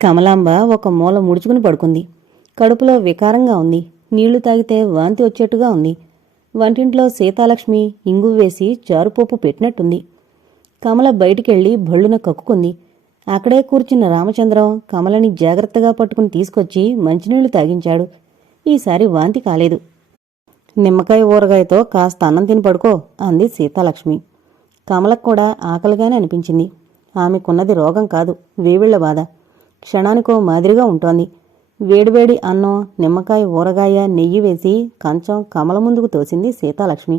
కమలాంబ ఒక మూల ముడుచుకుని పడుకుంది. కడుపులో వికారంగా ఉంది. నీళ్లు తాగితే వాంతి వచ్చేట్టుగా ఉంది. వంటింట్లో సీతాలక్ష్మి ఇంగు వేసి చారుపోపు పెట్టినట్టుంది. కమల బయటికెళ్లి భళ్ళున కక్కుకుంది. అక్కడే కూర్చున్న రామచంద్రం కమలని జాగ్రత్తగా పట్టుకుని తీసుకొచ్చి మంచినీళ్లు తాగించాడు. ఈసారి వాంతి కాలేదు. నిమ్మకాయ ఊరగాయతో కాస్త అన్నం తిని పడుకో అంది సీతాలక్ష్మి. కమలకు కూడా ఆకలిగానే అనిపించింది. ఆమెకున్నది రోగం కాదు, వేవిళ్ల బాధ. క్షణానికో మాదిరిగా ఉంటోంది. వేడివేడి అన్నం, నిమ్మకాయ ఊరగాయ, నెయ్యి వేసి కంచం కమల ముందుకు తోసింది సీతాలక్ష్మి.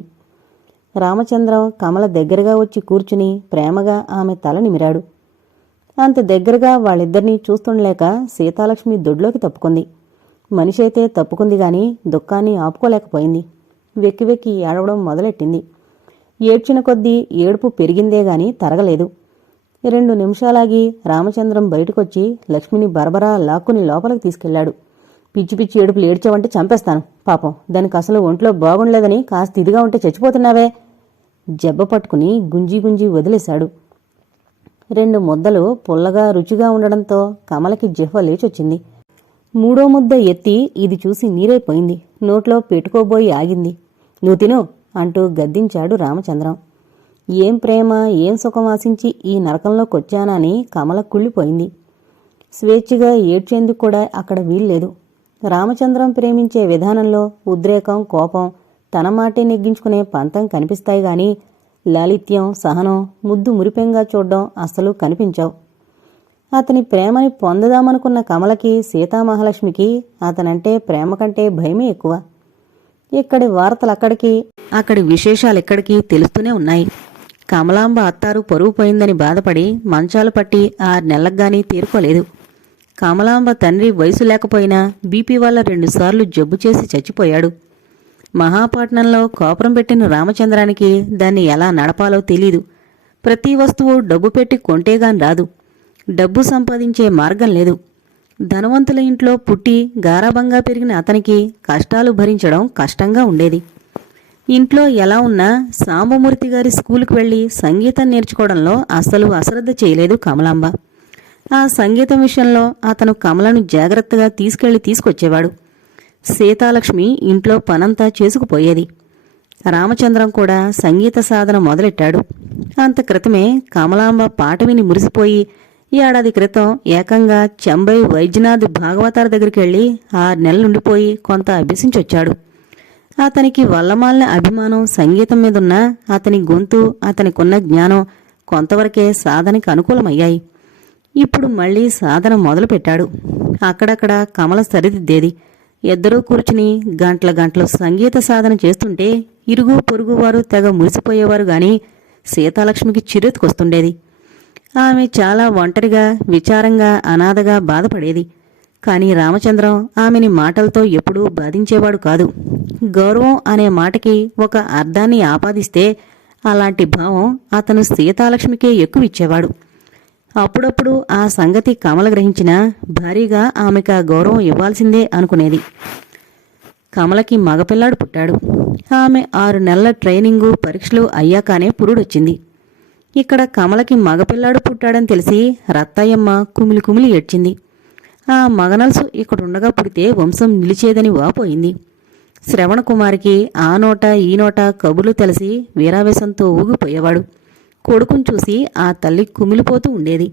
రామచంద్రం కమల దగ్గరగా వచ్చి కూర్చుని ప్రేమగా ఆమె తల నిమిరాడు. అంత దగ్గరగా వాళ్ళిద్దరినీ చూస్తుండలేక సీతాలక్ష్మి దొడ్లోకి తప్పుకుంది. మనిషైతే తప్పుకుంది గాని దుఃఖాన్ని ఆపుకోలేకపోయింది. వెక్కి వెక్కి ఏడవడం మొదలెట్టింది. ఏడ్చిన కొద్దీ ఏడుపు పెరిగిందే గాని తరగలేదు. 2 నిమిషాలాగి రామచంద్రం బయటకొచ్చి లక్ష్మిని బరబరా లాక్కుని లోపలికి తీసుకెళ్లాడు. పిచ్చి పిచ్చి ఏడుపులు ఏడ్చావంటే చంపేస్తాను. పాపం దానికి అసలు ఒంట్లో బాగుండలేదని కాస్త ఇదిగా ఉంటే చచ్చిపోతున్నావే. జబ్బ పట్టుకుని గుంజీ గుంజీ వదిలేశాడు. 2 ముద్దలు పుల్లగా రుచిగా ఉండడంతో కమలకి జిహ్వ లేచొచ్చింది. 3వ ముద్ద ఎత్తి ఇది చూసి నీరైపోయింది. నోట్లో పెట్టుకోబోయి ఆగింది. నువ్వు తిను అంటూ గద్దించాడు రామచంద్రం. ఏం ప్రేమ, ఏం సుఖం ఆశించి ఈ నరకంలోకొచ్చానా అని కమల కుళ్ళిపోయింది. స్వేచ్ఛగా ఏడ్చేందుకు కూడా అక్కడ వీల్లేదు. రామచంద్రం ప్రేమించే విధానంలో ఉద్రేకం, కోపం, తన మాటే నెగ్గించుకునే పంతం కనిపిస్తాయి గాని లాలిత్యం, సహనం, ముద్దు మురిపెంగా చూడ్డం అస్సలు కనిపించవు. అతని ప్రేమని పొందదామనుకున్న కమలకి, సీతామహాలక్ష్మికి అతనంటే ప్రేమ కంటే భయమే ఎక్కువ. ఇక్కడి వార్తలక్కడికి, అక్కడి విశేషాలెక్కడికి తెలుస్తూనే ఉన్నాయి. కమలాంబ అత్తారు పరువు పోయిందని బాధపడి మంచాలు పట్టి 6 నెలలకుగానీ తీరుకోలేదు. కమలాంబ తండ్రి వయసు లేకపోయినా బీపీ వల్ల 2 సార్లు జబ్బు చేసి చచ్చిపోయాడు. మహాపట్నంలో కాపురం పెట్టిన రామచంద్రానికి దాన్ని ఎలా నడపాలో తెలీదు. ప్రతి వస్తువు డబ్బు పెట్టి కొంటేగాని రాదు. డబ్బు సంపాదించే మార్గం లేదు. ధనవంతుల ఇంట్లో పుట్టి గారాబంగా పెరిగిన అతనికి కష్టాలు భరించడం కష్టంగా ఉండేది. ఇంట్లో ఎలా ఉన్నా సాంబమూర్తి గారి స్కూలుకు వెళ్లి సంగీతం నేర్చుకోవడంలో అస్సలు అశ్రద్ధ చేయలేదు కమలాంబ. ఆ సంగీతం విషయంలో అతను కమలను జాగ్రత్తగా తీసుకొచ్చేవాడు. సీతాలక్ష్మి ఇంట్లో పనంతా చేసుకుపోయేది. రామచంద్రం కూడా సంగీత సాధన మొదలెట్టాడు. అంత క్రితమే కమలాంబ పాట విని మురిసిపోయి ఏడాది క్రితం ఏకంగా చెంబై వైద్యనాథ్ భాగవతార దగ్గరికెళ్లి 6 నెలలుండిపోయి కొంత అభ్యసించొచ్చాడు. అతనికి వల్లమాలిన అభిమానం సంగీతం మీదున్న అతని గొంతు, అతనికున్న జ్ఞానం కొంతవరకే సాధనకి అనుకూలమయ్యాయి. ఇప్పుడు మళ్లీ సాధన మొదలుపెట్టాడు. అక్కడక్కడ కమల సరిదిద్దేది. ఇద్దరూ కూర్చుని గంటలు సంగీత సాధన చేస్తుంటే ఇరుగు పొరుగు వారు తెగ మురిసిపోయేవారు గాని సీతాలక్ష్మికి చిరెత్తుకొస్తుండేది. ఆమె చాలా ఒంటరిగా, విచారంగా, అనాథగా బాధపడేది. కాని రామచంద్రం ఆమెని మాటలతో ఎప్పుడూ బాధించేవాడు కాదు. గౌరవం అనే మాటకి ఒక అర్థాన్ని ఆపాదిస్తే అలాంటి భావం అతను సీతాలక్ష్మికే ఎక్కువిచ్చేవాడు. అప్పుడప్పుడు ఆ సంగతి కమల గ్రహించినా భారీగా ఆమెకు ఆ గౌరవం ఇవ్వాల్సిందే అనుకునేది. కమలకి మగపిల్లాడు పుట్టాడు. ఆమె 6 నెలల ట్రైనింగు, పరీక్షలు అయ్యాకానే పురుడొచ్చింది. ఇక్కడ కమలకి మగపిల్లాడు పుట్టాడని తెలిసి రత్తయ్యమ్మ కుమిలి కుమిలి ఏడ్చింది. ఆ మగనల్సు ఇక్కడుండగా పుడితే వంశం నిలిచేదని వాపోయింది. శ్రవణకుమారికి ఆ నోట ఈ నోట కబుర్లు తెలిసి వీరావేశంతో ఊగిపోయేవాడు. కొడుకును చూసి ఆ తల్లి కుమిలిపోతూ ఉండేది.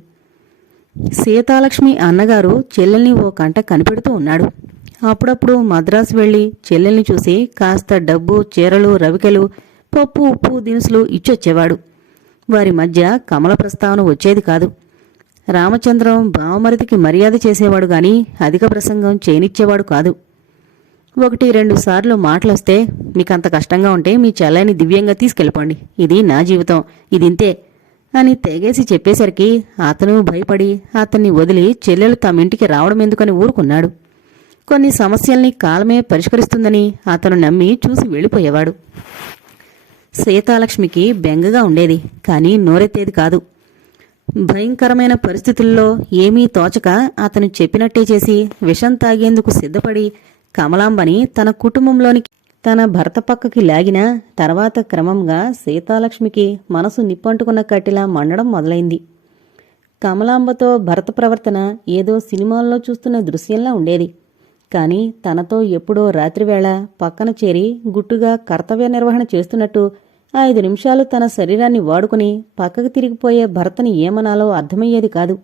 సీతాలక్ష్మి అన్నగారు చెల్లెల్ని ఓ కంట కనిపెడుతూ ఉన్నాడు. అప్పుడప్పుడు మద్రాసు వెళ్లి చెల్లెల్ని చూసి కాస్త డబ్బు, చీరలు, రవికెలు, పప్పు, ఉప్పు దినుసులు ఇచ్చొచ్చేవాడు. వారి మధ్య కమల ప్రస్తావన వచ్చేది కాదు. రామచంద్రం బావమరిదికి మర్యాద చేసేవాడు గాని అధిక ప్రసంగం చేయనిచ్చేవాడు కాదు. 1-2 సార్లు మాటలొస్తే, మీకంత కష్టంగా ఉంటే మీ చెల్లాయిని దివ్యంగా తీసుకెళ్ళిపోండి, ఇది నా జీవితం, ఇదింతే అని తెగేసి చెప్పేసరికి అతను భయపడి అతన్ని వదిలి చెల్లెలు తమింటికి రావడం ఎందుకని ఊరుకున్నాడు. కొన్ని సమస్యల్ని కాలమే పరిష్కరిస్తుందని అతను నమ్మి చూసి వెళ్ళిపోయేవాడు. సీతాలక్ష్మికి బెంగగా ఉండేది, కాని నోరెత్తేది కాదు. భయంకరమైన పరిస్థితుల్లో ఏమీ తోచక అతను చెప్పినట్టే చేసి విషం తాగేందుకు సిద్ధపడి కమలాంబని తన కుటుంబంలోనికి తన భర్త పక్కకి లాగిన తర్వాత క్రమంగా సీతాలక్ష్మికి మనసు నిప్పంటుకున్న కట్టిలా మండడం మొదలైంది. కమలాంబతో భరత ప్రవర్తన ఏదో సినిమాల్లో చూస్తున్న దృశ్యంలా ఉండేది. కాని తనతో ఎప్పుడో రాత్రివేళ పక్కన చేరి గుట్టుగా కర్తవ్య నిర్వహణ చేస్తున్నట్టు 5 నిమిషాలు తన శరీరాన్ని వాడుకుని పక్కకు తిరిగిపోయే భర్తని ఏమనాలో అర్థమయ్యేది కాదు.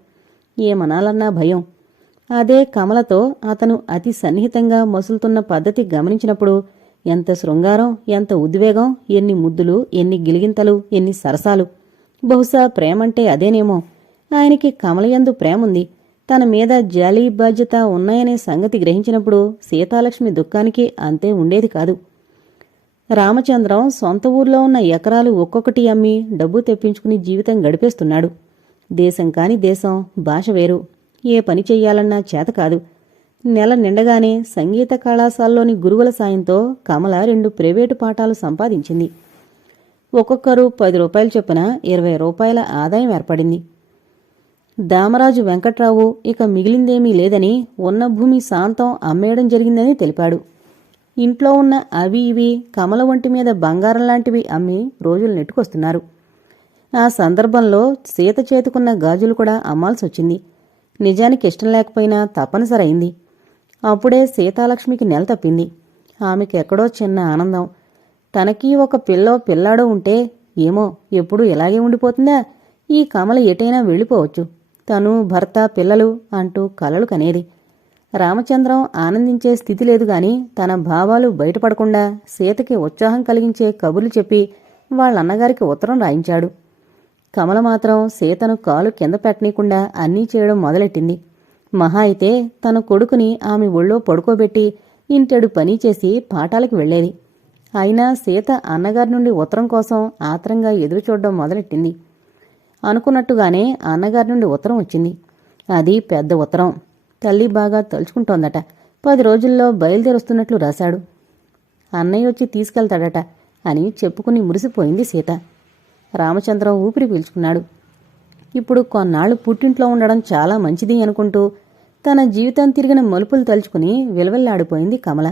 ఏమనాలన్నా భయం. అదే కమలతో అతను అతి సన్నిహితంగా మసులుతున్న పద్ధతి గమనించినప్పుడు ఎంత శృంగారం, ఎంత ఉద్వేగం, ఎన్ని ముద్దులు, ఎన్ని గిలిగింతలు, ఎన్ని సరసాలు. బహుశా ప్రేమంటే అదేనేమో. ఆయనకి కమలయందు ప్రేముంది. తన మీద జాలి బాధ్యత ఉన్నాయనే సంగతి గ్రహించినప్పుడు సీతాలక్ష్మి దుఃఖానికి అంతే ఉండేది కాదు. రామచంద్రం సొంత ఊర్లో ఉన్న ఎకరాలు ఒక్కొక్కటి అమ్మి డబ్బు తెప్పించుకుని జీవితం గడిపేస్తున్నాడు. దేశం కాని దేశం, భాష వేరు. ఏ పని చెయ్యాలన్నా చేత కాదు. నెల నిండగానే సంగీత కళాశాలలోని గురువుల సాయంతో కమల 2 ప్రైవేటు పాఠాలు సంపాదించింది. ఒక్కొక్కరు 10 రూపాయలు చొప్పున 20 రూపాయల ఆదాయం ఏర్పడింది. దామరాజు వెంకట్రావు ఇక మిగిలిందేమీ లేదని ఉన్న భూమి శాంతం అమ్మేయడం జరిగిందని తెలిపాడు. ఇంట్లో ఉన్న అవి ఇవి కమల ఒంటి మీద బంగారం లాంటివి అమ్మి రోజులు నెట్టుకొస్తున్నారు. ఆ సందర్భంలో సీత చేతుకున్న గాజులు కూడా అమ్మాల్సొచ్చింది. నిజానికి ఇష్టం లేకపోయినా తప్పనిసరైంది. అప్పుడే సీతాలక్ష్మికి నెల తప్పింది. ఆమెకెక్కడో చిన్న ఆనందం. తనకీ ఒక పిల్లాడో ఉంటే ఏమో ఎప్పుడూ ఇలాగే ఉండిపోతుందా? ఈ కమల ఎటైనా వెళ్ళిపోవచ్చు. తను, భర్త, పిల్లలు అంటూ కలలు కనేది. రామచంద్రం ఆనందించే స్థితి లేదు గాని తన భావాలు బయటపడకుండా సీతకి ఉత్సాహం కలిగించే కబుర్లు చెప్పి వాళ్ళన్నగారికి ఉత్తరం రాయించాడు. కమల మాత్రం సీతను కాలు కింద పెట్టనీయకుండా అన్నీ చేయడం మొదలెట్టింది. మహా అయితే తన కొడుకుని ఆమె ఒళ్ళో పడుకోబెట్టి ఇంటెడు పని చేసి పాఠాలకి వెళ్లేది. అయినా సీత అన్నగారి నుండి ఉత్తరం కోసం ఆత్రంగా ఎదురుచూడడం మొదలెట్టింది. అనుకున్నట్టుగానే అన్నగారి నుండి ఉత్తరం వచ్చింది. అది పెద్ద ఉత్తరం. తల్లి బాగా తలుచుకుంటోందట. 10 రోజుల్లో బయలుదేరొస్తున్నట్లు రాశాడు. అన్నయ్య వచ్చి తీసుకెళ్తాడట అని చెప్పుకుని మురిసిపోయింది సీత. రామచంద్రం ఊపిరి పీల్చుకున్నాడు. ఇప్పుడు కొన్నాళ్లు పుట్టింట్లో ఉండడం చాలా మంచిది అనుకుంటూ తన జీవితం తిరిగిన మలుపులు తలుచుకుని విలవిల్లాడిపోయింది కమల.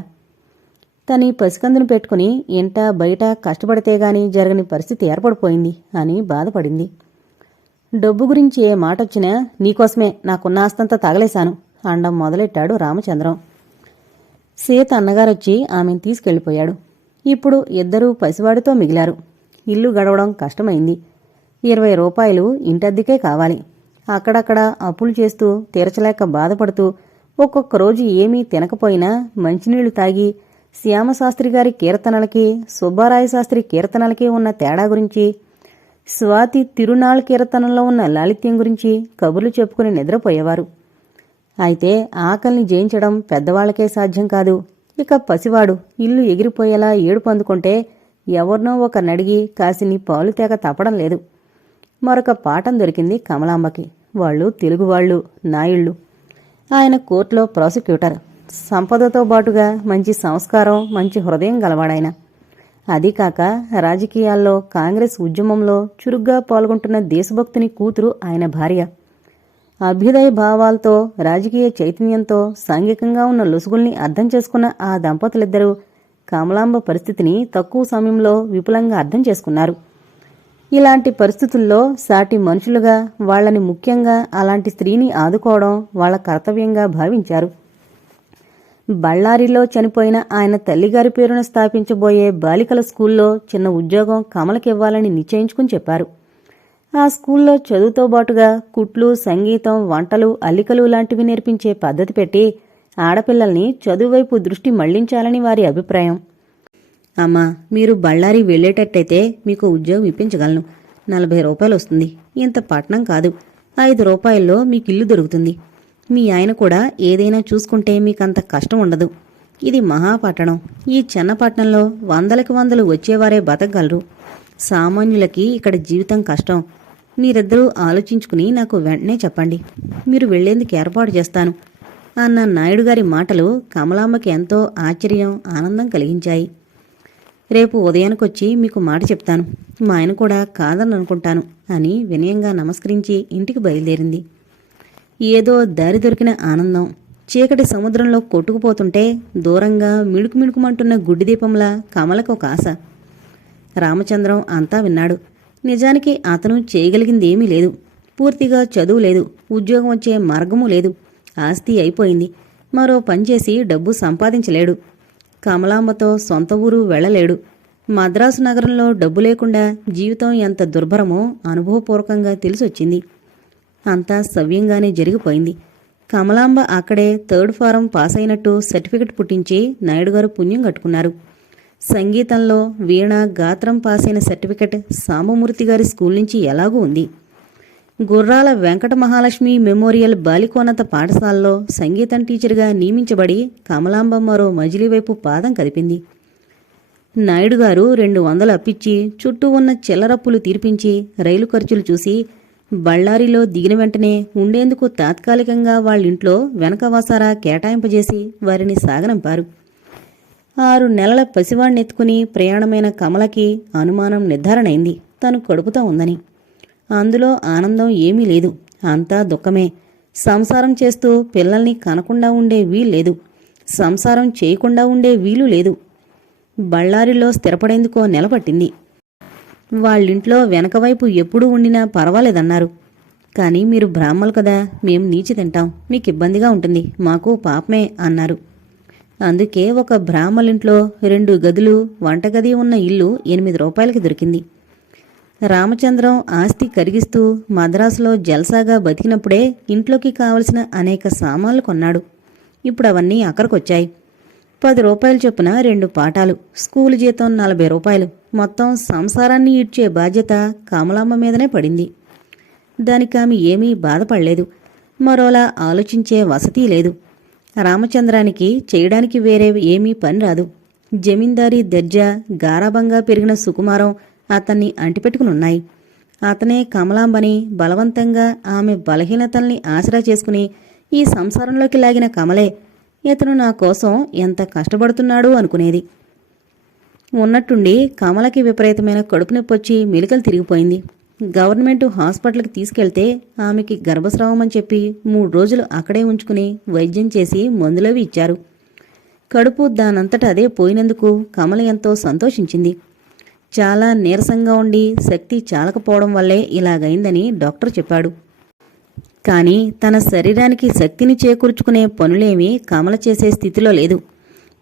తని పసికందును పెట్టుకుని ఇంట బయట కష్టపడితేగాని జరగని పరిస్థితి ఏర్పడిపోయింది అని బాధపడింది. డబ్బు గురించి ఏ మాటొచ్చినా నీకోసమే నాకున్న ఆస్తంతా తగలేశాను అండం మొదలెట్టాడు రామచంద్రం. సీత అన్నగారొచ్చి ఆమెను తీసుకెళ్లిపోయాడు. ఇప్పుడు ఇద్దరూ పసివాడితో మిగిలారు. ఇల్లు గడవడం కష్టమైంది. 20 రూపాయలు ఇంటద్దెకే కావాలి. అక్కడక్కడ అప్పులు చేస్తూ తీర్చలేక బాధపడుతూ ఒక్కొక్క రోజు ఏమీ తినకపోయినా మంచినీళ్లు తాగి శ్యామశాస్త్రిగారి కీర్తనలకి సుబ్బారాయశాస్త్రి కీర్తనలకి ఉన్న తేడా గురించి, స్వాతి తిరునాళ్ కీర్తనలో ఉన్న లాలిత్యం గురించి కబుర్లు చెప్పుకుని నిద్రపోయేవారు. అయితే ఆకలిని జయించడం పెద్దవాళ్లకే సాధ్యం కాదు. ఇక పసివాడు ఇల్లు ఎగిరిపోయేలా ఏడుపు అందుకుంటే ఎవరినో ఒకరినడిగి కాసిని పాలు తేక తప్పడం లేదు. మరొక పాఠం దొరికింది కమలాంబకి. వాళ్ళు తెలుగువాళ్లు, నాయుళ్ళు. ఆయన కోర్టులో ప్రాసిక్యూటర్. సంపదతో బాటుగా మంచి సంస్కారం, మంచి హృదయం గలవాడాయన. అదీకాక రాజకీయాల్లో కాంగ్రెస్ ఉద్యమంలో చురుగ్గా పాల్గొంటున్న దేశభక్తుని కూతురు ఆయన భార్య. అభ్యుదయ భావాలతో, రాజకీయ చైతన్యంతో సాంఘికంగా ఉన్న లొసుగుల్ని అర్థం చేసుకున్న ఆ దంపతులిద్దరూ కమలాంబ పరిస్థితిని తక్కువ సమయంలో విపులంగా అర్థం చేసుకున్నారు. ఇలాంటి పరిస్థితుల్లో సాటి మనుషులుగా వాళ్లని, ముఖ్యంగా అలాంటి స్త్రీని ఆదుకోవడం వాళ్ల కర్తవ్యంగా భావించారు. బళ్ళారిలో చనిపోయిన ఆయన తల్లిగారి పేరున స్థాపించబోయే బాలికల స్కూల్లో చిన్న ఉద్యోగం కమలకివ్వాలని నిశ్చయించుకుని చెప్పారు. ఆ స్కూల్లో చదువుతో బాటుగా కుట్లు, సంగీతం, వంటలు, అల్లికలు లాంటివి నేర్పించే పద్ధతి పెట్టి ఆడపిల్లల్ని చదువువైపు దృష్టి మళ్లించాలని వారి అభిప్రాయం. అమ్మా, మీరు బళ్ళారి వెళ్లేటట్టయితే మీకు ఉద్యోగం ఇప్పించగలను. 40 రూపాయలు వస్తుంది. ఇంత పట్నం కాదు. 5 రూపాయల్లో మీకిల్లు దొరుకుతుంది. మీ ఆయన కూడా ఏదైనా చూసుకుంటే మీకంత కష్టం ఉండదు. ఇది మహాపట్టణం. ఈ చిన్నపట్నంలో 100కి 100 వచ్చేవారే బతకగలరు. సామాన్యులకి ఇక్కడ జీవితం కష్టం. మీరిద్దరూ ఆలోచించుకుని నాకు వెంటనే చెప్పండి. మీరు వెళ్లేందుకు ఏర్పాటు చేస్తాను అన్న నాయుడుగారి మాటలు కమలాంబకి ఎంతో ఆశ్చర్యం, ఆనందం కలిగించాయి. రేపు ఉదయానికొచ్చి మీకు మాట చెప్తాను. మా ఆయన కూడా కాదని అనుకుంటాను అని వినయంగా నమస్కరించి ఇంటికి బయలుదేరింది. ఏదో దారి దొరికిన ఆనందం. చీకటి సముద్రంలో కొట్టుకుపోతుంటే దూరంగా మిణుకుమిణుకుమంటున్న గుడ్డిదీపంలా కమలకు ఒక ఆశ. రామచంద్రం అంతా విన్నాడు. నిజానికి అతను చేయగలిగిందేమీ లేదు. పూర్తిగా చదువు లేదు, ఉద్యోగం వచ్చే మార్గమూ లేదు. ఆస్తి అయిపోయింది. మరో పనిచేసి డబ్బు సంపాదించలేడు. కమలాంబతో సొంత ఊరు వెళ్లలేడు. మద్రాసు నగరంలో డబ్బు లేకుండా జీవితం ఎంత దుర్భరమో అనుభవపూర్వకంగా తెలిసొచ్చింది. అంతా సవ్యంగానే జరిగిపోయింది. కమలాంబ అక్కడే థర్డ్ ఫారం పాస్ అయినట్టు సర్టిఫికెట్ పుట్టించి నాయుడుగారు పుణ్యం కట్టుకున్నారు. సంగీతంలో వీణ గాత్రం పాస్ అయిన సర్టిఫికెట్ సాంబమూర్తి గారి స్కూల్ నుంచి ఎలాగూ ఉంది. గుర్రాల వెంకట మహాలక్ష్మి మెమోరియల్ బాలికోన్నత పాఠశాలలో సంగీతం టీచర్గా నియమించబడి కమలాంబ మరో మజిలీ వైపు పాదం కదిపింది. నాయుడుగారు 200 అప్పిచ్చి చుట్టూ ఉన్న చిల్లరప్పులు తీర్పించి రైలు ఖర్చులు చూసి బళ్ళారిలో దిగిన వెంటనే ఉండేందుకు తాత్కాలికంగా వాళ్ళింట్లో వెనక వసారా కేటాయింపజేసి వారిని సాగనంపారు. 6 నెలల పసివాణ్ణెత్తుకుని ప్రయాణమైన కమలకి అనుమానం నిర్ధారణైంది తను కడుపుతో ఉందని. అందులో ఆనందం ఏమీ లేదు, అంతా దుఃఖమే. సంసారం చేస్తూ పిల్లల్ని కనకుండా ఉండే వీల్లేదు, సంసారం చేయకుండా ఉండే వీలు లేదు. బళ్ళారిలో స్థిరపడేందుకో నెలపట్టింది. వాళ్ళింట్లో వెనకవైపు ఎప్పుడూ ఉండినా పర్వాలేదన్నారు. కానీ మీరు బ్రాహ్మలు కదా, మేం నీచి తింటాం, మీకు ఇబ్బందిగా ఉంటుంది, మాకు పాపమే అన్నారు. అందుకే ఒక బ్రాహ్మలింట్లో 2 గదులు వంటగది ఉన్న ఇల్లు 8 రూపాయలకి దొరికింది. రామచంద్రం ఆస్తి కరిగిస్తూ మద్రాసులో జల్సాగా బతికినప్పుడే ఇంట్లోకి కావలసిన అనేక సామాన్లు కొన్నాడు. ఇప్పుడు అవన్నీ అక్కడికొచ్చాయి. 10 రూపాయలు చొప్పున 2 పాఠాలు, స్కూలు జీతం 40 రూపాయలు, మొత్తం సంసారాన్ని ఇడ్చే బాధ్యత కమలాంబ మీదనే పడింది. దానికామె ఏమీ బాధపడలేదు, మరోలా ఆలోచించే వసతి లేదు. రామచంద్రానికి చేయడానికి వేరే ఏమీ పని రాదు. జమీందారీ దర్జా, గారాబంగా పెరిగిన సుకుమారం అతన్ని అంటిపెట్టుకునున్నాయి. అతనే కమలాంబని బలవంతంగా ఆమె బలహీనతల్ని ఆసరా చేసుకుని ఈ సంసారంలోకి లాగిన కమలే ఇతను నా కోసం ఎంత కష్టపడుతున్నాడు అనుకునేది. ఉన్నట్టుండి కమలకి విపరీతమైన కడుపు నొప్పొచ్చి మెలికలు తిరిగిపోయింది. గవర్నమెంట్ హాస్పిటల్కి తీసుకెళ్తే ఆమెకి గర్భస్రావమని చెప్పి 3 రోజులు అక్కడే ఉంచుకుని వైద్యం చేసి మందులవి ఇచ్చారు. కడుపు దానంతట అదే పోయినందుకు కమల ఎంతో సంతోషించింది. చాలా నీరసంగా ఉండి శక్తి చాలకపోవడం వల్లే ఇలాగైందని డాక్టర్ చెప్పాడు. కానీ తన శరీరానికి శక్తిని చేకూర్చుకునే పనులేమీ కమల చేసే స్థితిలో లేదు.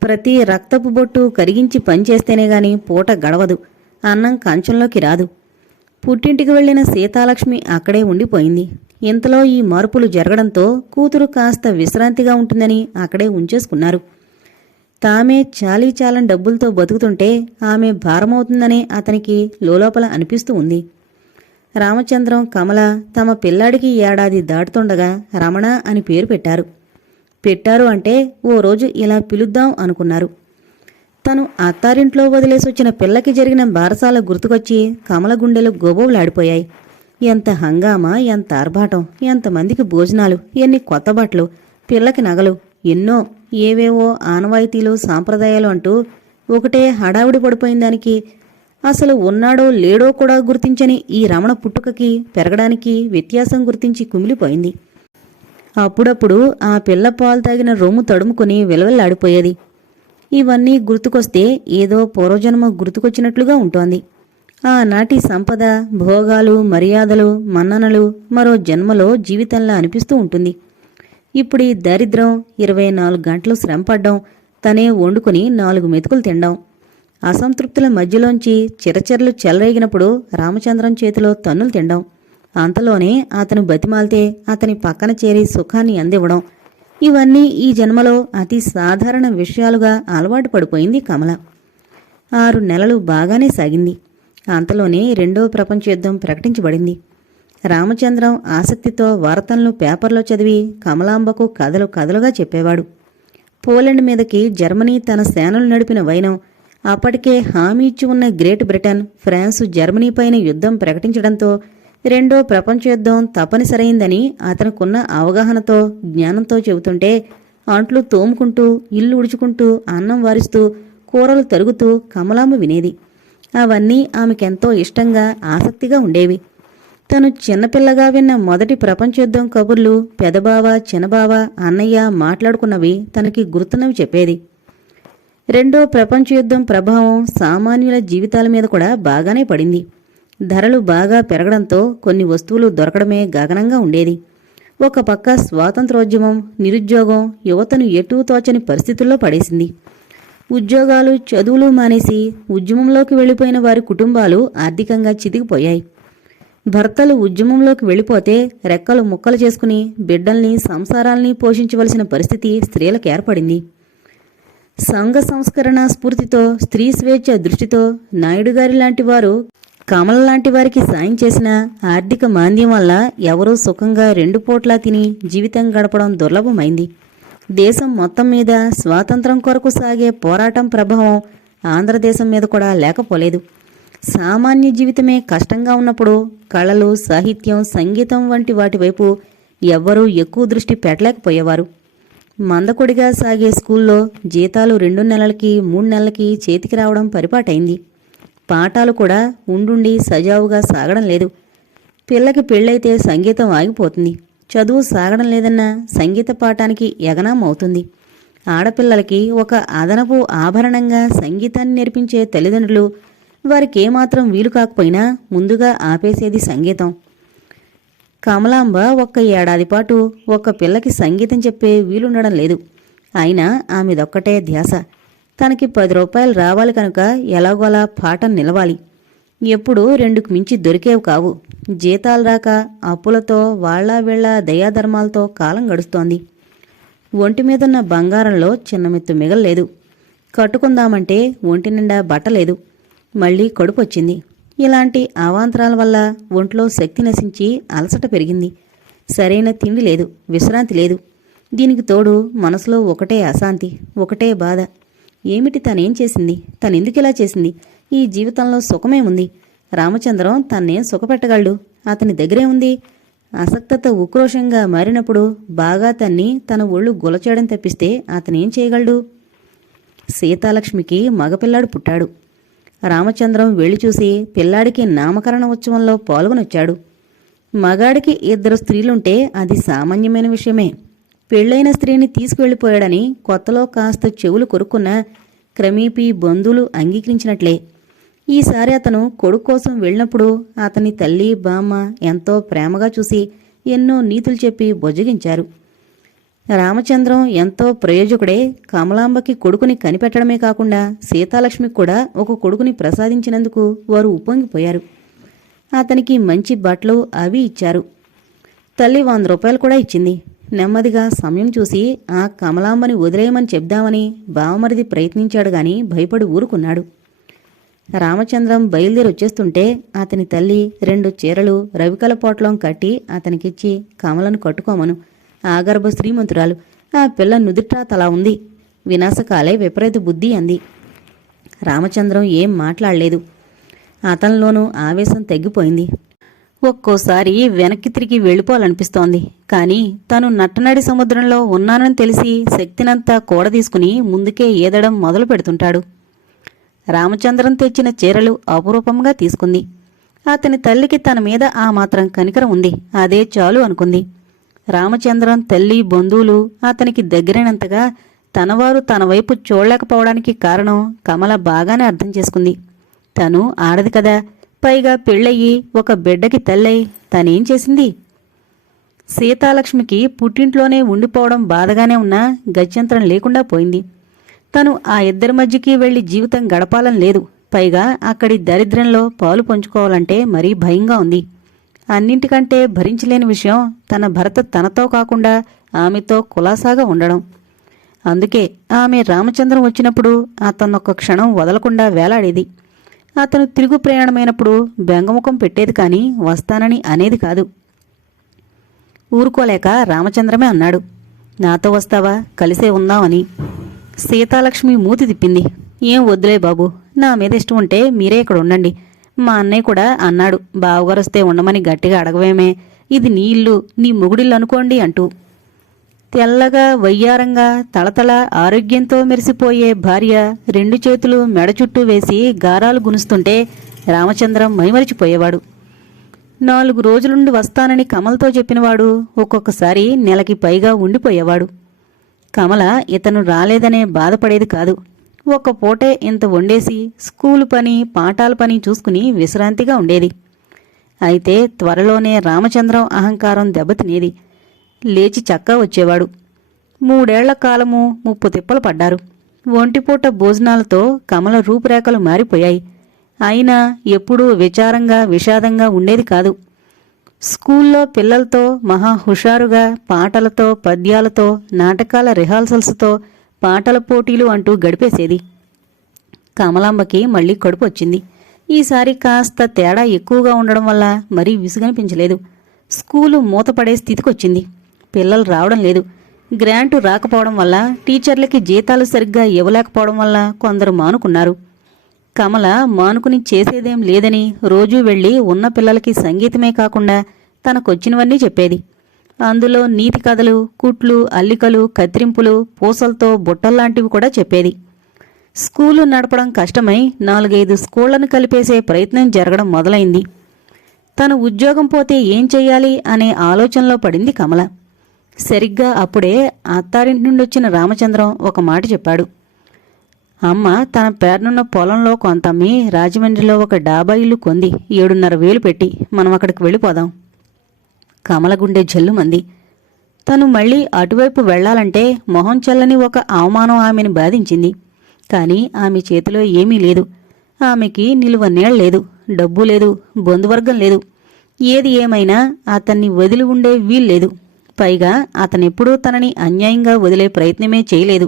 ప్రతి రక్తపు బొట్టు కరిగించి పనిచేస్తేనే గాని పూట గడవదు, అన్నం కంచంలోకి రాదు. పుట్టింటికి వెళ్లిన సీతాలక్ష్మి అక్కడే ఉండిపోయింది. ఇంతలో ఈ మార్పులు జరగడంతో కూతురు కాస్త విశ్రాంతిగా ఉంటుందని అక్కడే ఉంచేసుకున్నారు. తామే చాలీచాలని డబ్బులతో బతుకుతుంటే ఆమె భారమవుతుందనే అతనికి లోలోపల అనిపిస్తూ ఉంది. రామచంద్రం, కమల తమ పిల్లాడికి ఏడాది దాటుతుండగా రమణ అని పేరు పెట్టారు అంటే ఓ రోజు ఇలా పిలుద్దాం అనుకున్నారు. తను అత్తారింట్లో వదిలేసొచ్చిన పిల్లకి జరిగిన బారసాల గుర్తుకొచ్చి కమల గుండెలు గోబోవులాడిపోయాయి. ఎంత హంగామా, ఎంత ఆర్భాటం, ఎంతమందికి భోజనాలు, ఎన్ని కొత్త బట్టలు, పిల్లకి నగలు, ఎన్నో ఏవేవో ఆనవాయితీలు సాంప్రదాయాలు అంటూ ఒకటే హడావుడి పడిపోయిందానికి అసలు ఉన్నాడో లేడో కూడా గుర్తించని ఈ రమణ పుట్టుకకి పెరగడానికి వ్యత్యాసం గుర్తించి కుమిలిపోయింది. అప్పుడప్పుడు ఆ పిల్ల పాలు తాగిన రొమ్ము తడుముకుని విలవెల్లాడిపోయేది. ఇవన్నీ గుర్తుకొస్తే ఏదో పూర్వజన్మ గుర్తుకొచ్చినట్లుగా ఉంటోంది. ఆనాటి సంపద, భోగాలు, మర్యాదలు, మన్ననలు మరో జన్మలో జీవితంలా అనిపిస్తూ ఉంటుంది. ఇప్పుడీ దరిద్రం, 24 గంటలు శ్రమపడ్డం, తనే వండుకుని 4 మెతుకులు తినడం. అసంతృప్తుల మధ్యలోంచి చిరచెరలు చెలరేగినప్పుడు రామచంద్రం చేతిలో తన్నులు తినడం. అంతలోనే అతను బతిమాలితే అతని పక్కన చేరి సుఖాన్ని అందివ్వడం. ఇవన్నీ ఈ జన్మలో అతి సాధారణ విషయాలుగా అలవాటు పడిపోయింది కమల. 6 నెలలు బాగానే సాగింది. అంతలోనే 2వ ప్రపంచ యుద్ధం ప్రకటించబడింది. రామచంద్రం ఆసక్తితో వార్తలను పేపర్లో చదివి కమలాంబకు కథలు కథలుగా చెప్పేవాడు. పోలాండ్ మీదకి జర్మనీ తన సేనలు నడిపిన వైనం, అప్పటికే హామీ ఇచ్చి ఉన్న గ్రేట్ బ్రిటన్, ఫ్రాన్సు జర్మనీపైన యుద్ధం ప్రకటించడంతో 2వ ప్రపంచ యుద్ధం తప్పనిసరైందని అతనుకున్న అవగాహనతో, జ్ఞానంతో చెబుతుంటే అంట్లు తోముకుంటూ, ఇల్లు ఉడుచుకుంటూ, అన్నం వారిస్తూ, కూరలు తరుగుతూ కమలాంబ వినేది. అవన్నీ ఆమెకెంతో ఇష్టంగా, ఆసక్తిగా ఉండేవి. తను చిన్నపిల్లగా విన్న మొదటి ప్రపంచ యుద్ధం కబుర్లు పెదబావ, చిన్నబావ, అన్నయ్య మాట్లాడుకున్నవి తనకి గుర్తున్నవి చెప్పేది. 2వ ప్రపంచ యుద్ధం ప్రభావం సామాన్యుల జీవితాల మీద కూడా బాగానే పడింది. ధరలు బాగా పెరగడంతో కొన్ని వస్తువులు దొరకడమే గగనంగా ఉండేది. ఒక పక్క స్వాతంత్రోద్యమం, నిరుద్యోగం యువతను ఎటూ తోచని పరిస్థితుల్లో పడేసింది. ఉద్యోగాలు, చదువులు మానేసి ఉద్యమంలోకి వెళ్లిపోయిన వారి కుటుంబాలు ఆర్థికంగా చితికిపోయాయి. భర్తలు ఉద్యమంలోకి వెళ్లిపోతే రెక్కలు ముక్కలు చేసుకుని బిడ్డల్ని, సంసారాల్ని పోషించవలసిన పరిస్థితి స్త్రీలకు ఏర్పడింది. సంఘ సంస్కరణ స్ఫూర్తితో, స్త్రీ స్వేచ్ఛ దృష్టితో నాయుడుగారి లాంటి వారు, కమల లాంటి వారికి సాయం చేసిన ఆర్థిక మాంద్యం వల్ల ఎవరూ సుఖంగా 2 పూట్లా తిని జీవితం గడపడం దుర్లభమైంది. దేశం మొత్తం మీద స్వాతంత్రం కొరకు సాగే పోరాటం ప్రభావం ఆంధ్రదేశం మీద కూడా లేకపోలేదు. సామాన్య జీవితమే కష్టంగా ఉన్నప్పుడు కళలు, సాహిత్యం, సంగీతం వంటి వాటి వైపు ఎవ్వరూ ఎక్కువ దృష్టి పెట్టలేకపోయేవారు. మందకొడిగా సాగే స్కూల్లో జీతాలు 2 నెలలకి, 3 నెలలకి చేతికి రావడం పరిపాటైంది. పాఠాలు కూడా ఉండుండి సజావుగా సాగడం లేదు. పిల్లకి పెళ్ళైతే సంగీతం ఆగిపోతుంది. చదువు సాగడం లేదన్నా సంగీత పాఠానికి ఎగనాం అవుతుంది. ఆడపిల్లలకి ఒక అదనపు ఆభరణంగా సంగీతాన్ని నేర్పించే తల్లిదండ్రులు వారికేమాత్రం వీలు కాకపోయినా ముందుగా ఆపేసేది సంగీతం. కమలాంబ 1 ఏడాది పాటు ఒక పిల్లకి సంగీతం చెప్పే వీలుండడం లేదు. అయినా ఆమెదొక్కటే ధ్యాస. తనకి 10 రూపాయలు రావాలి కనుక ఎలాగోలా పాఠం నిలవాలి. ఎప్పుడూ 2కు మించి దొరికేవి కావు. జీతాలు రాక అప్పులతో, వాళ్లా వీళ్ల దయాధర్మాలతో కాలం గడుస్తోంది. ఒంటి మీదున్న బంగారంలో చిన్నమెత్తు మిగల్లేదు. కట్టుకుందామంటే ఒంటి నిండా బట్టలేదు. మళ్లీ కడుపొచ్చింది. ఇలాంటి అవాంతరాల వల్ల ఒంట్లో శక్తి నశించి అలసట పెరిగింది. సరైన తిండి లేదు, విశ్రాంతి లేదు. దీనికి తోడు మనసులో ఒకటే అశాంతి, ఒకటే బాధ. ఏమిటి తనేం చేసింది? తనెందుకిలా చేసింది? ఈ జీవితంలో సుఖమేముంది? రామచంద్రం తన్నేం సుఖపెట్టగలడు? అతని దగ్గరే ఉంది. అసక్తత ఉక్రోషంగా మారినప్పుడు బాగా తన్ని తన ఒళ్ళు గులచేయడం తప్పిస్తే అతనేం చేయగలడు? సీతాలక్ష్మికి మగపిల్లాడు పుట్టాడు. రామచంద్రం వెళ్లి చూసి పిల్లాడికి నామకరణ ఉత్సవంలో పాల్గొనొచ్చాడు. మగాడికి 2 స్త్రీలుంటే అది సామాన్యమైన విషయమే. పెళ్లైన స్త్రీని తీసుకువెళ్లిపోయాడని కొత్తలో కాస్త చెవులు కొరుక్కున్నా క్రమేపీ బంధువులు అంగీకరించినట్లే. ఈసారి అతను కొడుకు కోసం వెళ్ళినప్పుడు అతని తల్లి, బామ్మ ఎంతో ప్రేమగా చూసి ఎన్నో నీతులు చెప్పి బొజ్జగించారు. రామచంద్రం ఎంతో ప్రయోజకుడే. కమలాంబకి కొడుకుని కనిపెట్టడమే కాకుండా సీతాలక్ష్మికి కూడా ఒక కొడుకుని ప్రసాదించినందుకు వారు ఉప్పొంగిపోయారు. అతనికి మంచి బట్టలు అవి ఇచ్చారు. తల్లి 100 రూపాయలు కూడా ఇచ్చింది. నెమ్మదిగా సమయం చూసి ఆ కమలాంబని వదిలేయమని చెప్దామని బావమరిది ప్రయత్నించాడు గాని భయపడి ఊరుకున్నాడు. రామచంద్రం బయలుదేరొచ్చేస్తుంటే అతని తల్లి 2 చీరలు రవికల పోట్లం కట్టి అతనికిచ్చి కమలను కట్టుకోమను. ఆగర్భ శ్రీమంతురాలు. ఆ పిల్ల నుదిట్రా తలా ఉంది. వినాశకాలే విపరీత బుద్ధి అంది. రామచంద్రం ఏం మాట్లాడలేదు. అతనిలోనూ ఆవేశం తగ్గిపోయింది. ఒక్కోసారి వెనక్కి తిరిగి వెళ్ళిపోవాలనిపిస్తోంది. కాని తను నట్టనడి సముద్రంలో ఉన్నానని తెలిసి శక్తినంతా కూడదీసుకుని ముందుకే ఈదడం మొదలు పెడుతుంటాడు. రామచంద్రం తెచ్చిన చీరలు అపురూపంగా తీసుకుంది. అతని తల్లికి తన మీద ఆ మాత్రం కనికరం ఉంది. అదే చాలు అనుకుంది. రామచంద్రం తల్లి, బంధువులు అతనికి దగ్గరైనంతగా తనవారు తన వైపు చూడలేకపోవడానికి కారణం కమల బాగానే అర్థం చేసుకుంది. తను ఆడది కదా, పైగా పెళ్ళయి ఒక బిడ్డకి తల్లై తనేం చేసింది? సీతాలక్ష్మికి పుట్టింట్లోనే ఉండిపోవడం బాధగానే ఉన్నా గత్యంతరం లేకుండా పోయింది. తను ఆ 2 మధ్యకి వెళ్లి జీవితం గడపాలని లేదు. పైగా అక్కడి దరిద్రంలో పాలు పంచుకోవాలంటే మరీ భయంగా ఉంది. అన్నింటికంటే భరించలేని విషయం తన భర్త తనతో కాకుండా ఆమెతో కులాసాగా ఉండడం. అందుకే ఆమె రామచంద్రం వచ్చినప్పుడు అతన్నొక్క క్షణం వదలకుండా వేలాడేది. అతను తిరుగు ప్రయాణమైనప్పుడు బెంగముఖం పెట్టేది కాని వస్తానని అనేది కాదు. ఊరుకోలేక రామచంద్రమే అన్నాడు, నాతో వస్తావా, కలిసే ఉందామని. సీతాలక్ష్మి మూతి తిప్పింది. ఏం వద్దులే బాబు, నా మీద ఇష్టం ఉంటే మీరే ఇక్కడ ఉండండి. మా అన్నయ్య కూడా అన్నాడు, బావగారొస్తే ఉండమని గట్టిగా అడగవేమే, ఇది నీ ఇల్లు, నీ మొగుడిల్లు అనుకోండి అంటూ. తెల్లగా వయ్యారంగా తళతళ ఆరోగ్యంతో మెరిసిపోయే భార్య 2 చేతులు మెడ చుట్టూ వేసి గారాలు గునుస్తుంటే రామచంద్రం మైమరిచిపోయేవాడు. 4 రోజులుండి వస్తానని కమలతో చెప్పినవాడు ఒక్కొక్కసారి నెలకి పైగా ఉండిపోయేవాడు. కమల ఇతను రాలేదనే బాధపడేది కాదు. ఒక్క పూటే ఇంత వండేసి స్కూలు పని, పాఠాల పని చూసుకుని విశ్రాంతిగా ఉండేది. అయితే త్వరలోనే రామచంద్రం అహంకారం దెబ్బతినేది. లేచి చక్కా వచ్చేవాడు. 3 ఏళ్ల కాలము 30 తిప్పలు పడ్డారు. ఒంటిపూట భోజనాలతో కమల రూపురేఖలు మారిపోయాయి. అయినా ఎప్పుడూ విచారంగా విషాదంగా ఉండేది కాదు. స్కూల్లో పిల్లలతో మహా హుషారుగా పాటలతో, పద్యాలతో, నాటకాల రిహార్సల్స్తో, పాటల పోటీలు అంటూ గడిపేసేది. కమలాంబకి మళ్లీ కడుపు వచ్చింది. ఈసారి కాస్త తేడా ఎక్కువగా ఉండడం వల్ల మరీ విసుగనిపించలేదు. స్కూలు మూతపడే స్థితికొచ్చింది. పిల్లలు రావడం లేదు. గ్రాంటు రాకపోవడం వల్ల, టీచర్లకి జీతాలు సరిగ్గా ఇవ్వలేకపోవడం వల్ల కొందరు మానుకున్నారు. కమల మానుకుని చేసేదేం లేదని రోజూ వెళ్లి ఉన్న పిల్లలకి సంగీతమే కాకుండా తనకొచ్చినవన్నీ చెప్పేది. అందులో నీతి కథలు, కుట్లు, అల్లికలు, కత్తిరింపులు, పూసలతో బుట్టల్లాంటివి కూడా చెప్పేది. స్కూలు నడపడం కష్టమై 4-5 స్కూళ్లను కలిపేసే ప్రయత్నం జరగడం మొదలైంది. తను ఉద్యోగం పోతే ఏం చెయ్యాలి అనే ఆలోచనలో పడింది కమల. సరిగ్గా అప్పుడే అత్తారింటి నుండొచ్చిన రామచంద్రం ఒక మాట చెప్పాడు. అమ్మ తన పేరునున్న పొలంలో కొంతమ్మి రాజమండ్రిలో ఒక డాబా ఇల్లు కొంది 7,500 పెట్టి. మనం అక్కడికి వెళ్ళిపోదాం. కమల గుండె జల్లుమంది. తను మళ్లీ అటువైపు వెళ్లాలంటే మొహం చల్లని ఒక అవమానం ఆమెను బాధించింది. కాని ఆమె చేతిలో ఏమీ లేదు. ఆమెకి నిలువ నీళ్లేదు, డబ్బు లేదు, బంధువర్గం లేదు. ఏది ఏమైనా అతన్ని వదిలి ఉండే వీల్లేదు. పైగా అతనెప్పుడూ తనని అన్యాయంగా వదిలే ప్రయత్నమే చేయలేదు.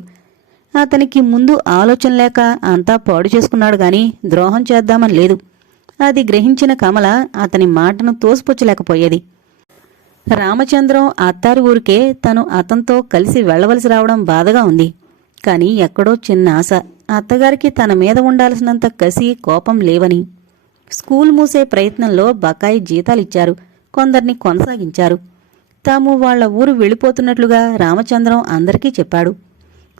అతనికి ముందు ఆలోచన లేక అంతా పాడు చేసుకున్నాడు గాని ద్రోహం చేద్దామని లేదు. అది గ్రహించిన కమల అతని మాటను తోసిపుచ్చలేకపోయేది. రామచంద్రం అత్తారి ఊరికే తను అతనితో కలిసి వెళ్లవలసి రావడం బాధగా ఉంది. కాని ఎక్కడో చిన్న ఆశ. అత్తగారికి తన మీద ఉండాల్సినంత కసి, కోపం లేవని. స్కూల్ మూసే ప్రయత్నంలో బకాయి జీతాలిచ్చారు. కొందరిని కొనసాగించారు. తాము వాళ్ల ఊరు వెళ్ళిపోతున్నట్లుగా రామచంద్రం అందరికీ చెప్పాడు.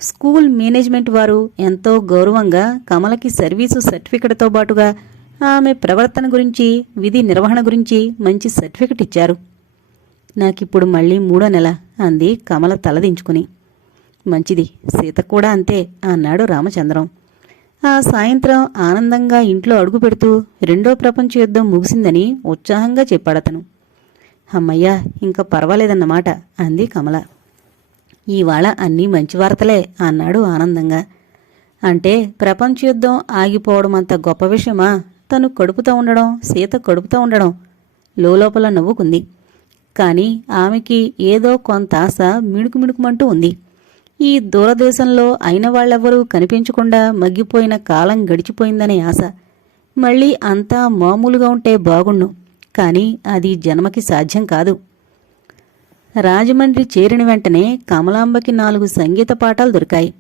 స్కూల్ మేనేజ్మెంట్ వారు ఎంతో గౌరవంగా కమలకి సర్వీసు సర్టిఫికెట్తో బాటుగా ఆమె ప్రవర్తన గురించి, విధి నిర్వహణ గురించి మంచి సర్టిఫికెట్ ఇచ్చారు. నాకిప్పుడు మళ్లీ 3వ నెల అంది కమల తలదించుకుని. మంచిది, సీత కూడా అంతే అన్నాడు రామచంద్రం. ఆ సాయంత్రం ఆనందంగా ఇంట్లో అడుగు పెడుతూ 2వ ప్రపంచ యుద్ధం ముగిసిందని ఉత్సాహంగా చెప్పాడతను. అమ్మయ్యా, ఇంకా పర్వాలేదన్నమాట అంది కమల. ఇవాళ అన్నీ మంచి వార్తలే అన్నాడు ఆనందంగా. అంటే ప్రపంచ యుద్ధం ఆగిపోవడమంత గొప్ప విషయమా? తను కడుపుతో ఉండడం, సీత కడుపుతో ఉండడం? లోపల నవ్వుకుంది. కాని ఆమెకి ఏదో కొంత ఆశ మిణుకుమిణుకుమంటూ ఉంది. ఈ దూరదేశంలో అయిన వాళ్లెవ్వరూ కనిపించకుండా మగ్గిపోయిన కాలం గడిచిపోయిందనే ఆశ. మళ్లీ అంతా మామూలుగా ఉంటే బాగుండు. కాని అది జన్మకి సాధ్యం కాదు. రాజమండ్రి చేరిన వెంటనే కమలాంబకి 4 సంగీత పాఠాలు దొరికాయి.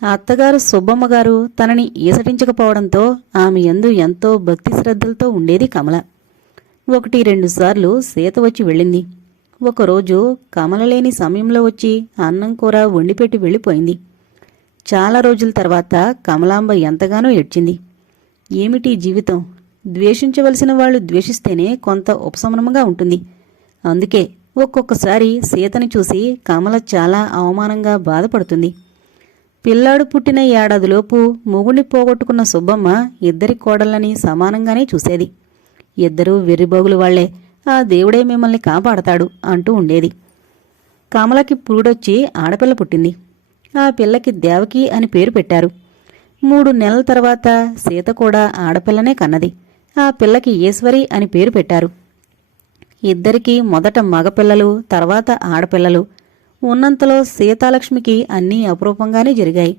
అత్తగారు సుబ్బమ్మగారు తనని ఈసటించకపోవడంతో ఆమె యందు ఎంతో భక్తి శ్రద్ధలతో ఉండేది కమల. 1-2 సార్లు సీత వచ్చి వెళ్ళింది. ఒకరోజు కమల లేని సమయంలో వచ్చి అన్నం కూర వండిపెట్టి వెళ్ళిపోయింది. చాలా రోజుల తర్వాత కమలాంబ ఎంతగానో ఏడ్చింది. ఏమిటి జీవితం? ద్వేషించవలసిన వాళ్ళు ద్వేషిస్తేనే కొంత ఉపశమనంగా ఉంటుంది. అందుకే ఒక్కొక్కసారి సీతని చూసి కమల చాలా అవమానంగా బాధపడుతుంది. పిల్లాడు పుట్టిన ఏడాదిలోపు మొగుణ్ణి పోగొట్టుకున్న సుబ్బమ్మ 2 కోడళ్ళని సమానంగానే చూసేది. 2 వెర్రిబోగులు వాళ్లే, ఆ దేవుడే మిమ్మల్ని కాపాడతాడు అంటూ ఉండేది. కమలకి పురుడొచ్చి ఆడపిల్ల పుట్టింది. ఆ పిల్లకి దేవకి అని పేరు పెట్టారు. 3 నెలల తర్వాత సీత కూడా ఆడపిల్లనే కన్నది. ఆ పిల్లకి ఈశ్వరి అని పేరు పెట్టారు. 2 మొదట మగపిల్లలు, తర్వాత ఆడపిల్లలు. ఉన్నంతలో సీతాలక్ష్మికి అన్నీ అపురూపంగానే జరిగాయి.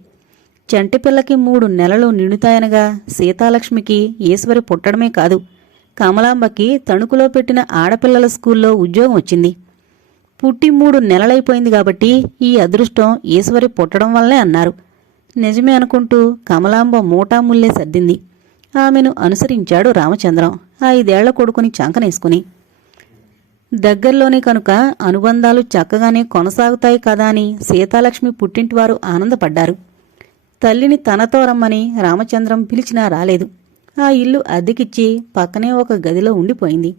చంటిపిల్లకి 3 నెలలు నిండుతాయనగా సీతాలక్ష్మికి ఈశ్వరి పుట్టడమే కాదు, కమలాంబకి తణుకులో పెట్టిన ఆడపిల్లల స్కూల్లో ఉద్యోగం వచ్చింది. పుట్టి 3 నెలలైపోయింది కాబట్టి ఈ అదృష్టం ఈశ్వరి పుట్టడం వల్లే అన్నారు. నిజమే అనుకుంటూ కమలాంబ మూటాముల్లే సర్దింది. ఆమెను అనుసరించాడు రామచంద్రం 5 ఏళ్ల కొడుకుని చంకనేసుకుని. దగ్గర్లోనే కనుక అనుబంధాలు చక్కగానే కొనసాగుతాయి కదా అని సీతాలక్ష్మి పుట్టింటివారు ఆనందపడ్డారు. తల్లిని తనతో రమ్మని రామచంద్రం పిలిచినా రాలేదు. ఆ ఇల్లు అద్దెకిచ్చి పక్కనే ఒక గదిలో ఉండిపోయింది.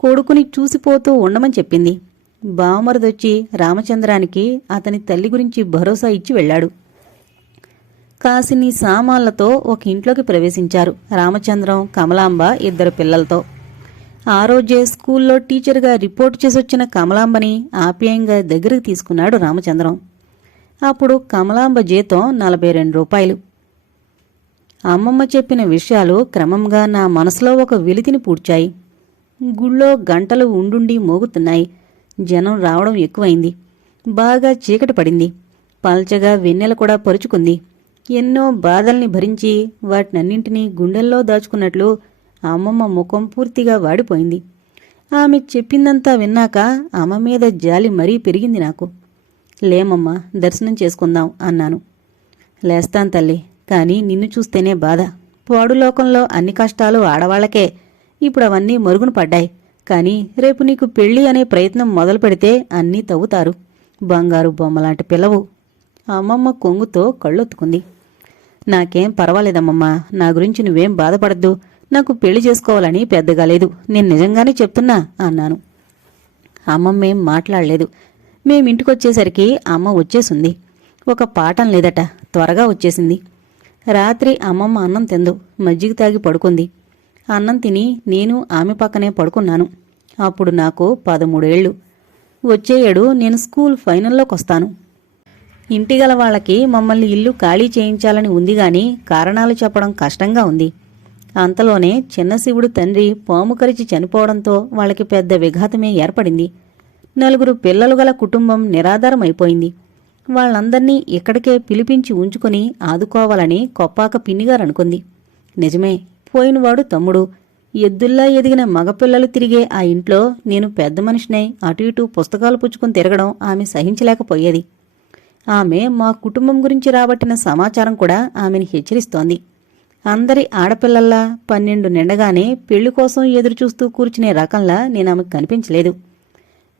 కొడుకుని చూసిపోతూ ఉండమని చెప్పింది. బావమరుదొచ్చి రామచంద్రానికి అతని తల్లి గురించి భరోసా ఇచ్చి వెళ్లాడు. కాసిని సామాన్లతో ఒక ఇంట్లోకి ప్రవేశించారు రామచంద్రం, కమలాంబ 2 పిల్లలతో. ఆ రోజే స్కూల్లో టీచర్గా రిపోర్ట్ చేసొచ్చిన కమలాంబని ఆప్యాయంగా దగ్గరికి తీసుకున్నాడు రామచంద్రం. అప్పుడు కమలాంబ జీతం 42 రూపాయలు. అమ్మమ్మ చెప్పిన విషయాలు క్రమంగా నా మనసులో ఒక వెలితిని పూడ్చాయి. గుళ్ళో గంటలు ఉండుండి మోగుతున్నాయి. జనం రావడం ఎక్కువైంది. బాగా చీకటి పడింది. పల్చగా వెన్నెల కూడా పరుచుకుంది. ఎన్నో బాధల్ని భరించి వాటినన్నింటినీ గుండెల్లో దాచుకున్నట్లు అమ్మమ్మ ముఖం పూర్తిగా వాడిపోయింది. ఆమె చెప్పిందంతా విన్నాక అమ్మ మీద జాలి మరీ పెరిగింది నాకు. లేమమ్మా, దర్శనం చేసుకుందాం అన్నాను. లేస్తాను తల్లి, కానీ నిన్ను చూస్తేనే బాధ. పాడులోకంలో అన్ని కష్టాలు ఆడవాళ్లకే. ఇప్పుడు అవన్నీ మరుగున పడ్డాయి. కానీ రేపు నీకు పెళ్లి అనే ప్రయత్నం మొదలు పెడితే అన్నీ తవ్వుతారు. బంగారు బొమ్మలాంటి పిల్లవు. అమ్మమ్మ కొంగుతో కళ్ళొత్తుకుంది. నాకేం పర్వాలేదమ్మమ్మా, నా గురించి నువ్వేం బాధపడద్దు. నాకు పెళ్లి చేసుకోవాలని పెద్దగా లేదు, నేను నిజంగానే చెప్తున్నా అన్నాను. అమ్మమ్మేం మాట్లాడలేదు. మేమింటికొచ్చేసరికి అమ్మ వచ్చేసింది. ఒక పాఠం లేదట, త్వరగా వచ్చేసింది. రాత్రి అమ్మమ్మ అన్నం తిందు, మజ్జిగ తాగి పడుకుంది. అన్నం తిని నేను ఆమె పక్కనే పడుకున్నాను. అప్పుడు నాకు 13 ఏళ్లు. వచ్చే ఏడు నేను స్కూల్ ఫైనల్లోకొస్తాను. ఇంటిగల వాళ్ళకి మమ్మల్ని ఇల్లు ఖాళీ చేయించాలని ఉందిగాని కారణాలు చెప్పడం కష్టంగా ఉంది. అంతలోనే చిన్నశివుడు తండ్రి పాము కరిచి చనిపోవడంతో వాళ్ళకి పెద్ద విఘాతమే ఏర్పడింది. 4 పిల్లలు గల కుటుంబం నిరాధారమైపోయింది. వాళ్ళందర్నీ ఇక్కడికే పిలిపించి ఉంచుకుని ఆదుకోవాలని కొప్పాక పిన్నిగారనుకుంది. నిజమే, పోయినవాడు తమ్ముడు. ఎద్దుల్లా ఎదిగిన మగపిల్లలు తిరిగే ఆ ఇంట్లో నేను పెద్ద మనిషినై అటు ఇటు పుస్తకాలు పుచ్చుకుని తిరగడం ఆమె సహించలేకపోయేది. ఆమె మా కుటుంబం గురించి రాబట్టిన సమాచారం కూడా ఆమెను హెచ్చరిస్తోంది. అందరి ఆడపిల్లల్లా 12 నిండగానే పెళ్లి కోసం ఎదురుచూస్తూ కూర్చునే రకంలా నేనామెకు కనిపించలేదు.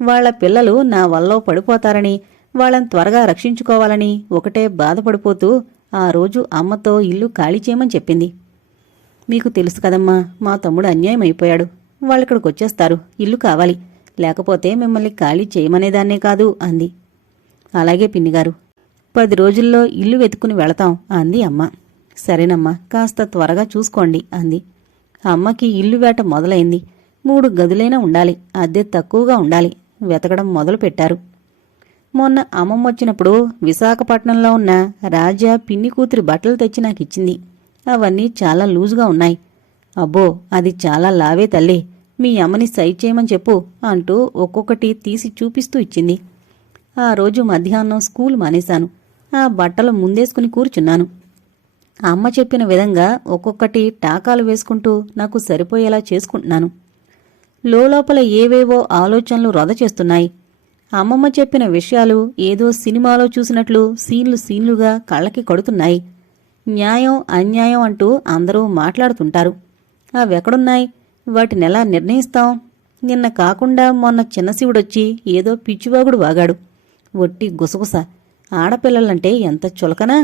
వాళ్ల పిల్లలు నా వల్లో పడిపోతారని, వాళ్ళని త్వరగా రక్షించుకోవాలని ఒకటే బాధపడిపోతూ ఆ రోజు అమ్మతో ఇల్లు ఖాళీ చేయమని చెప్పింది. మీకు తెలుసు కదమ్మా, మా తమ్ముడు అన్యాయం అయిపోయాడు. వాళ్ళిక్కడికొచ్చేస్తారు, ఇల్లు కావాలి, లేకపోతే మిమ్మల్ని ఖాళీ చేయమనేదాన్నే కాదు అంది. అలాగే పిన్నిగారు, 10 రోజుల్లో ఇల్లు వెతుక్కుని వెళతాం అంది అమ్మ. సరేనమ్మా, కాస్త త్వరగా చూసుకోండి అంది. అమ్మకి ఇల్లు వేట మొదలైంది. 3 గదులైనా ఉండాలి, అద్దె తక్కువగా ఉండాలి. వెతకడం మొదలుపెట్టారు. మొన్న అమ్మమ్మ వచ్చినప్పుడు విశాఖపట్నంలో ఉన్న రాజా పిన్ని కూతురి బట్టలు తెచ్చి నాకిచ్చింది. అవన్నీ చాలా లూజుగా ఉన్నాయి. అబ్బో, అది చాలా లావే తల్లి, మీ అమ్మని సైజ్ చేయమని చెప్పు అంటూ ఒక్కొక్కటి తీసి చూపిస్తూ ఇచ్చింది. ఆ రోజు మధ్యాహ్నం స్కూల్ మానేశాను. ఆ బట్టలు ముందేసుకుని కూర్చున్నాను. అమ్మ చెప్పిన విధంగా ఒక్కొక్కటి టాకాలు వేసుకుంటూ నాకు సరిపోయేలా చేసుకుంటున్నాను. లోపల ఏవేవో ఆలోచనలు రొద చేస్తున్నాయి. అమ్మమ్మ చెప్పిన విషయాలు ఏదో సినిమాలో చూసినట్లు సీన్లుగా కళ్ళకి కడుతున్నాయి. న్యాయం అన్యాయం అంటూ అందరూ మాట్లాడుతుంటారు. అవెక్కడున్నాయి? వాటినెలా నిర్ణయిస్తాం? నిన్న కాకుండా మొన్న చిన్నశివుడొచ్చి ఏదో పిచ్చివాగుడు వాగాడు. ఒట్టి గుసగుస. ఆడపిల్లలంటే ఎంత చులకనా!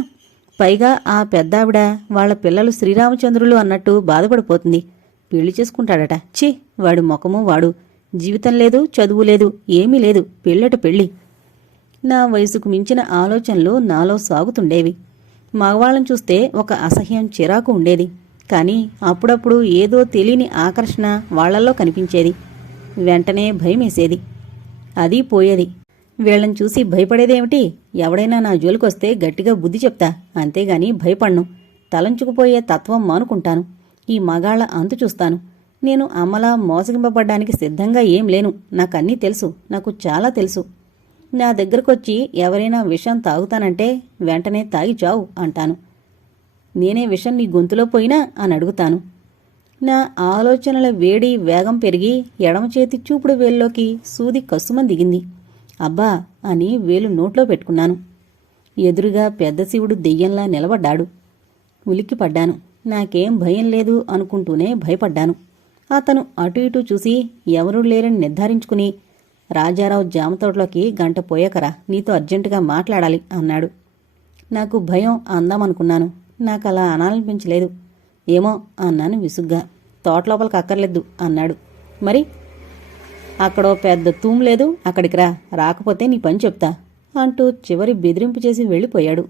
పైగా ఆ పెద్దావిడ వాళ్ల పిల్లలు శ్రీరామచంద్రులు అన్నట్టు బాధపడిపోతుంది. పెళ్లి చేసుకుంటాడట. ఛీ, వాడి ముఖము వాడు. జీవితం లేదు, చదువు లేదు, ఏమీ లేదు, పెళ్ళట పెళ్ళి. నా వయసుకు మించిన ఆలోచనలు నాలో సాగుతుండేవి. మగవాళ్ళని చూస్తే ఒక అసహ్యం చిరాకు ఉండేది. కానీ అప్పుడప్పుడు ఏదో తెలియని ఆకర్షణ వాళ్లల్లో కనిపించేది. వెంటనే భయమేసేది. అది పోయేది. వీళ్ళని చూసి భయపడేదేమిటి? ఎవడైనా నా జోలికొస్తే గట్టిగా బుద్ధి చెప్తా, అంతేగాని భయపడ్ను. తలంచుకుపోయే తత్వం మానుకుంటాను. ఈ మగాళ్ల అంతు చూస్తాను. నేను అమ్మలా మోసగింపబడ్డానికి సిద్ధంగా ఏం లేను. నాకన్నీ తెలుసు, నాకు చాలా తెలుసు. నా దగ్గరకొచ్చి ఎవరైనా విషం తాగుతానంటే వెంటనే తాగి చావు అంటాను. నేనే విషం నీ గొంతులో పోయినా అని అడుగుతాను. నా ఆలోచనల వేడి వేగం పెరిగి ఎడమ చేతి చూపుడు వేల్లోకి సూది కస్సుమని దిగింది. అబ్బా అని వేలు నోట్లో పెట్టుకున్నాను. ఎదురుగా పెద్ద శివుడు దెయ్యంలా నిలబడ్డాడు. ఉలిక్కిపడ్డాను. నాకేం భయం లేదు అనుకుంటూనే భయపడ్డాను. అతను అటు ఇటు చూసి ఎవరూ లేరని నిర్ధారించుకుని, రాజారావు జామతోటలోకి గంట పోయాకరా, నీతో అర్జెంటుగా మాట్లాడాలి అన్నాడు. నాకు భయం అందామనుకున్నాను. నాకలా అనాలనిపించలేదు. ఏమో అన్నాను విసుగ్గా. తోటలోపలికి అక్కర్లేదు అన్నాడు. మరి అక్కడో పెద్ద తూము లేదు, అక్కడికి రా, రాకపోతే నీ పని చెప్తా అంటూ చివరి బెదిరింపు చేసి వెళ్ళిపోయాడు.